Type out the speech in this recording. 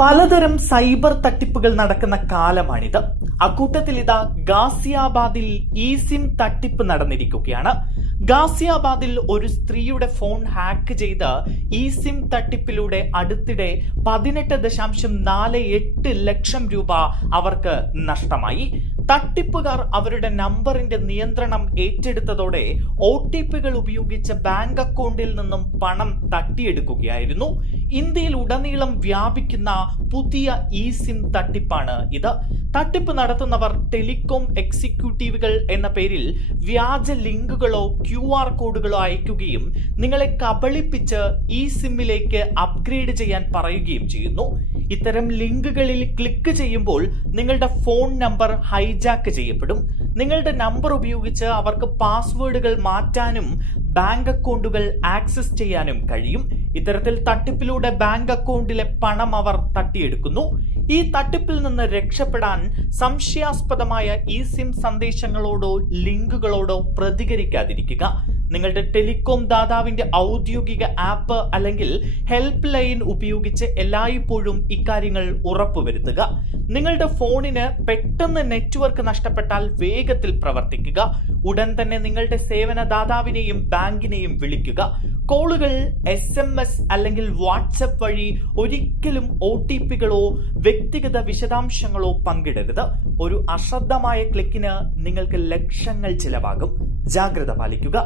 പലതരം സൈബർ തട്ടിപ്പുകൾ നടക്കുന്ന കാലമാണിത്. അക്കൂട്ടത്തിൽ ഇതാ ഗാസിയാബാദിൽ ഇ സിം തട്ടിപ്പ് നടന്നിരിക്കുകയാണ്. ഗാസിയാബാദിൽ ഒരു സ്ത്രീയുടെ ഫോൺ ഹാക്ക് ചെയ്ത് ഇ സിം തട്ടിപ്പിലൂടെ അടുത്തിടെ പതിനെട്ട് ദശാംശം നാല് എട്ട് ലക്ഷം രൂപ അവർക്ക് നഷ്ടമായി. തട്ടിപ്പുകാർ അവരുടെ നമ്പറിന്റെ നിയന്ത്രണം ഏറ്റെടുത്തതോടെ ഒ ടി പികൾ ഉപയോഗിച്ച് ബാങ്ക് അക്കൗണ്ടിൽ നിന്നും പണം തട്ടിയെടുക്കുകയായിരുന്നു. ഇന്ത്യയിൽ ഉടനീളം വ്യാപിക്കുന്ന പുതിയ ഇ സിം തട്ടിപ്പാണ് ഇത്. തട്ടിപ്പ് നടത്തുന്നവർ ടെലികോം എക്സിക്യൂട്ടീവുകൾ എന്ന പേരിൽ വ്യാജ ലിങ്കുകളോ ക്യു ആർ കോഡുകളോ അയക്കുകയും നിങ്ങളെ കബളിപ്പിച്ച് ഈ സിമ്മിലേക്ക് അപ്ഗ്രേഡ് ചെയ്യാൻ പറയുകയും ചെയ്യുന്നു. ഇത്തരം ലിങ്കുകളിൽ ക്ലിക്ക് ചെയ്യുമ്പോൾ നിങ്ങളുടെ ഫോൺ നമ്പർ ഹൈജാക്ക് ചെയ്യപ്പെടും. നിങ്ങളുടെ നമ്പർ ഉപയോഗിച്ച് അവർക്ക് പാസ്വേഡുകൾ മാറ്റാനും ബാങ്ക് അക്കൗണ്ടുകൾ ആക്സസ് ചെയ്യാനും കഴിയും. ഇത്തരത്തിൽ തട്ടിപ്പിലൂടെ ബാങ്ക് അക്കൗണ്ടിലെ പണം അവർ തട്ടിയെടുക്കുന്നു. ഈ തട്ടിപ്പിൽ നിന്ന് രക്ഷപ്പെടാൻ സംശയാസ്പദമായ ഇ സിം സന്ദേശങ്ങളോടോ ലിങ്കുകളോടോ പ്രതികരിക്കാതിരിക്കുക. നിങ്ങളുടെ ടെലികോം ദാതാവിന്റെ ഔദ്യോഗിക ആപ്പ് അല്ലെങ്കിൽ ഹെൽപ്പ് ലൈൻ ഉപയോഗിച്ച് എല്ലായ്പ്പോഴും ഇക്കാര്യങ്ങൾ ഉറപ്പുവരുത്തുക. നിങ്ങളുടെ ഫോണിന് പെട്ടെന്ന് നെറ്റ്വർക്ക് നഷ്ടപ്പെട്ടാൽ വേഗത്തിൽ പ്രവർത്തിക്കുക. ഉടൻ തന്നെ നിങ്ങളുടെ സേവന ദാതാവിനെയും ബാങ്കിനെയും വിളിക്കുക. കോളുകൾ എസ് എം എസ് അല്ലെങ്കിൽ വാട്സപ്പ് വഴി ഒരിക്കലും ഒ ടി പികളോ വ്യക്തിഗത വിശദാംശങ്ങളോ പങ്കിടരുത്. ഒരു അശ്രദ്ധമായ ക്ലിക്കിന് നിങ്ങൾക്ക് ലക്ഷങ്ങൾ ചിലവാകും. ജാഗ്രത പാലിക്കുക.